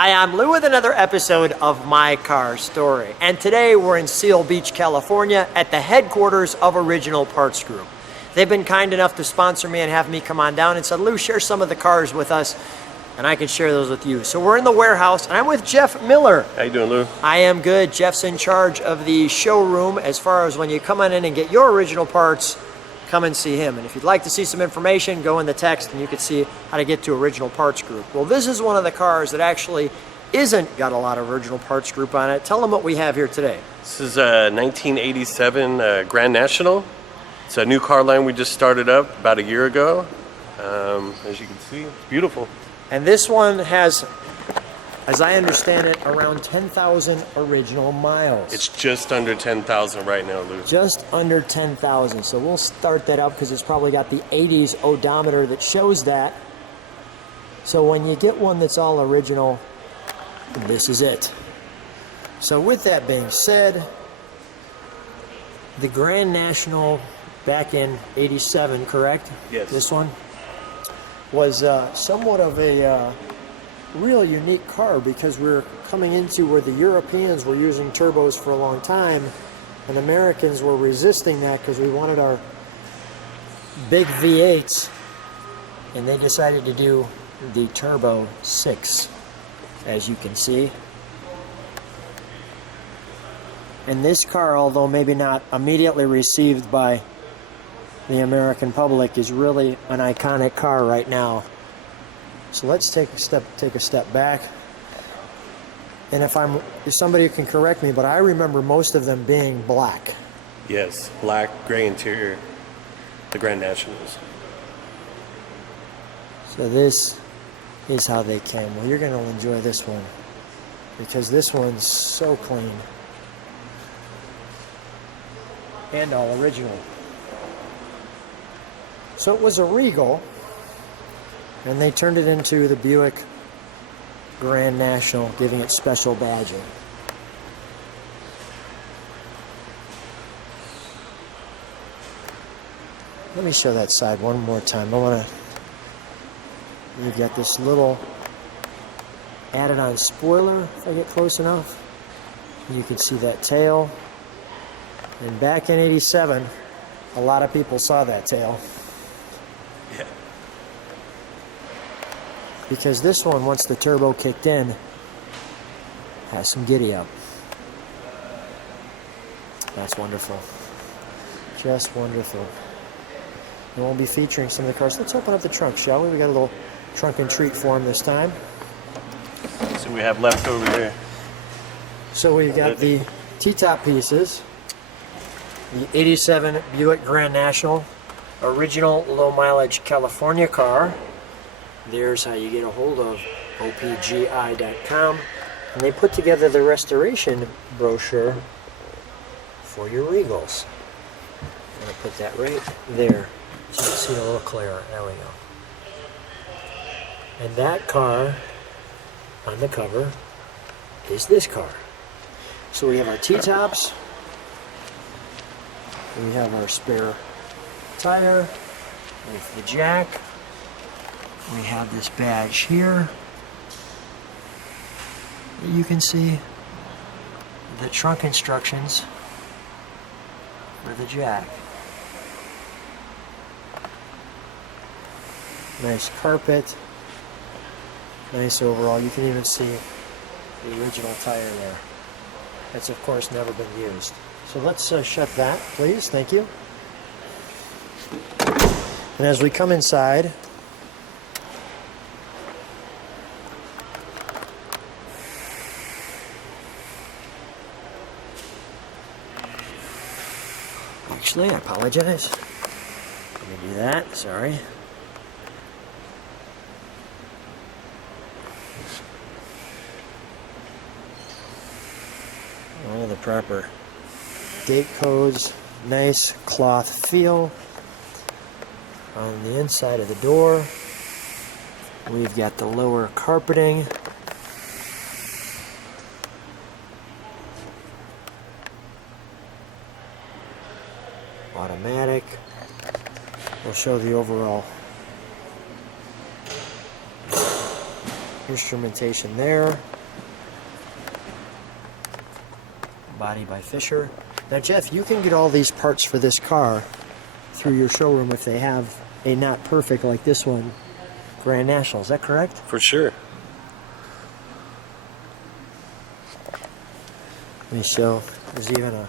Hi, I'm Lou with another episode of My Car Story. And today we're in Seal Beach, California at the headquarters of Original Parts Group. They've been kind enough to sponsor me and have me come on down and said, Lou, share some of the cars with us and I can share those with you. So we're in the warehouse and I'm with Jeff Miller. How you doing, Lou? I am good. Jeff's in charge of the showroom as far as when you come on in and get your original parts, come and see him. And if you'd like to see some information, go in the text and you can see how to get to Original Parts Group. Well, this is one of the cars that actually isn't got a lot of Original Parts Group on it. Tell them what we have here today. This is a 1987 Grand National. It's a new car line we just started up about a year ago. As you can see, it's beautiful. And this one has, as I understand it, around 10,000 original miles. It's just under 10,000 right now, Lou. Just under 10,000. So we'll start that up because it's probably got the 80s odometer that shows that. So when you get one that's all original, this is it. So with that being said, the Grand National back in 87, correct? Yes. This one was somewhat of a real unique car because we're coming into where the Europeans were using turbos for a long time and Americans were resisting that because we wanted our big V8s, and they decided to do the Turbo 6, as you can see. And this car, although maybe not immediately received by the American public, is really an iconic car right now. So let's take a step back. And if somebody can correct me, but I remember most of them being black. Yes, black, gray interior, the Grand Nationals. So this is how they came. Well, you're going to enjoy this one because this one's so clean and all original. So it was a Regal, and they turned it into the Buick Grand National, giving it special badging. Let me show that side one more time. You've got this little added on spoiler, if I get close enough. You can see that tail. And back in 87, a lot of people saw that tail. Yeah. Because this one, once the turbo kicked in, has some giddy up. That's wonderful. Just wonderful. And we'll be featuring some of the cars. Let's open up the trunk, shall we? We got a little trunk and treat for him this time. So we have left over there. So we've got the T-top pieces, the 87 Buick Grand National, original low mileage California car. There's how you get a hold of opgi.com. And they put together the restoration brochure for your Regals. I'm going to put that right there so you can see it a little clearer. There we go. And that car on the cover is this car. So we have our T-tops. We have our spare tire with the jack. We have this badge here. You can see the trunk instructions for the jack. Nice carpet. Nice overall. You can even see the original tire there. That's of course never been used. So let's shut that, please. Thank you. And as we come inside, actually, I apologize. Let me do that. Sorry. All the proper gate codes, nice cloth feel on the inside of the door. We've got the lower carpeting. Automatic. We'll show the overall Instrumentation there. Body by Fisher. Now, Jeff, you can get all these parts for this car through your showroom if they have a not perfect like this one, Grand National. Is that correct? For sure. Let me show. There's even a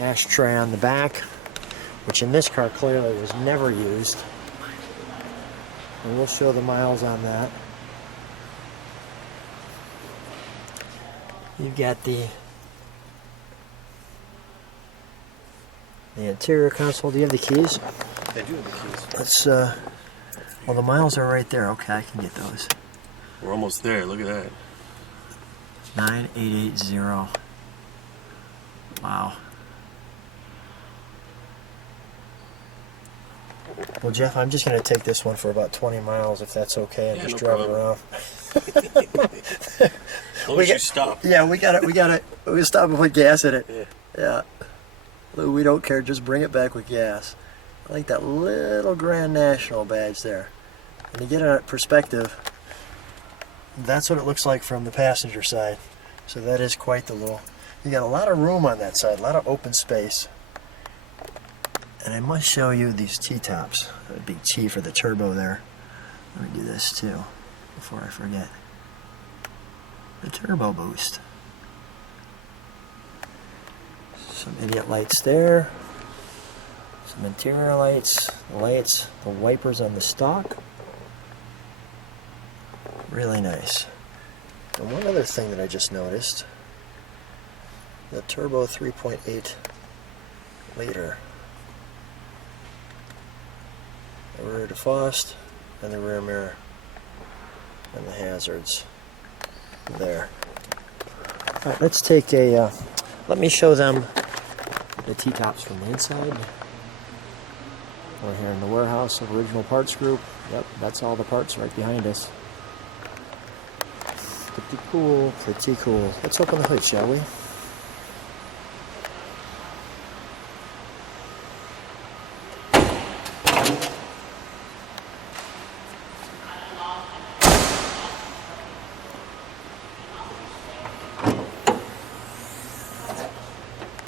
ashtray on the back, which in this car clearly was never used. And we'll show the miles on that. You've got the interior console. Do you have the keys? I do have the keys. Let's, well, the miles are right there. Okay, I can get those. We're almost there. Look at that. 9880. Wow. Well, Jeff, I'm just going to take this one for about 20 miles if that's okay, and Yeah, just no drive it problem. around. As long as you stop. Yeah, we got it. We stop and put gas in it. Yeah. Yeah. Lou, we don't care. Just bring it back with gas. I like that little Grand National badge there. And to get it in perspective, that's what it looks like from the passenger side. So that is quite the little. You got a lot of room on that side, a lot of open space. And I must show you these T-tops. A big T for the turbo there. Let me do this too, before I forget. The turbo boost. Some idiot lights there. Some interior lights, the wipers on the stock. Really nice. And one other thing that I just noticed, the turbo 3.8 liter. The rear defrost and the rear mirror and the hazards there. All right, let's take a, let me show them the T-tops from the inside. We're here in the warehouse of Original Parts Group. Yep, that's all the parts right behind us. Pretty cool, pretty cool. Let's open the hood, shall we?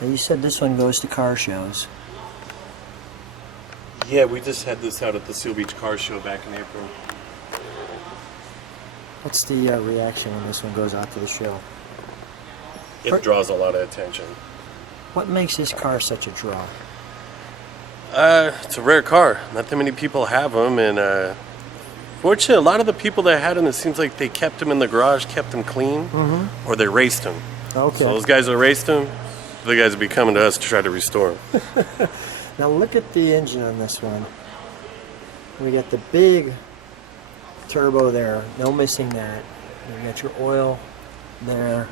Now you said this one goes to car shows. Yeah, we just had this out at the Seal Beach Car Show back in April. What's the reaction when this one goes out to the show? It draws a lot of attention. What makes this car such a draw? It's a rare car. Not that many people have them, and fortunately, a lot of the people that had them, it seems like they kept them in the garage, kept them clean, or they raced them. Okay. So those guys that raced them, the guys would be coming to us to try to restore them. Now look at the engine on this one. We got the big turbo there, no missing that. You got your oil there.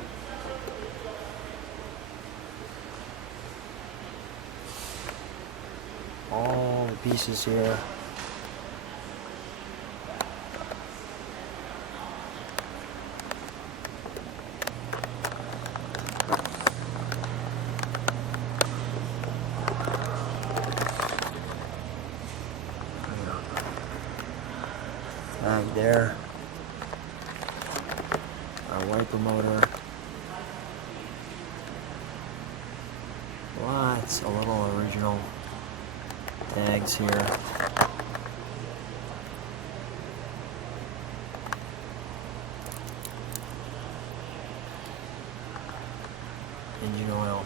All the pieces here. Right there. Our wiper motor. Lots of little original tags here. Engine oil.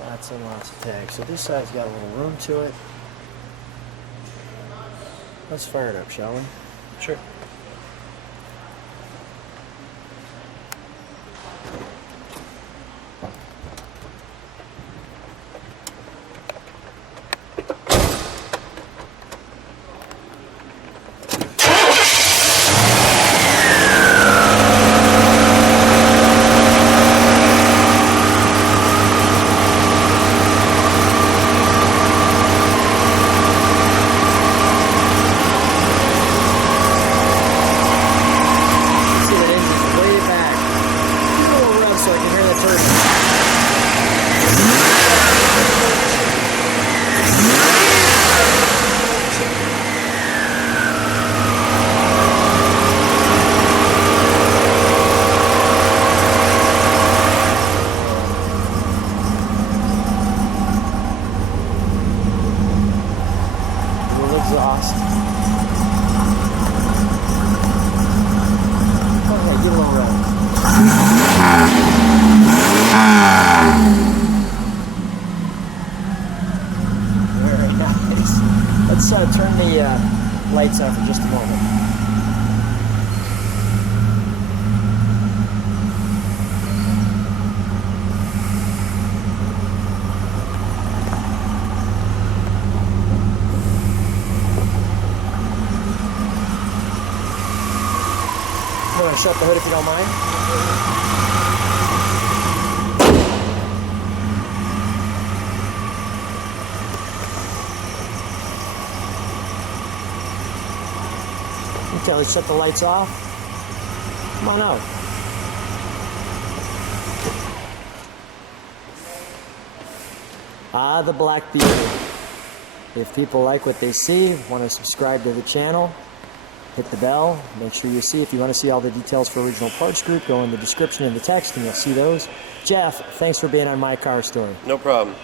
Lots and lots of tags. So this side's got a little room to it. Let's fire it up, shall we? Sure. I'm going to shut the hood if you don't mind. Okay, let's shut the lights off. Come on out. Ah, the Black Beauty. If people like what they see, want to subscribe to the channel, hit the bell, make sure you see. If you want to see all the details for Original Parts Group, go in the description in the text and you'll see those. Jeff, thanks for being on My Car Story. No problem.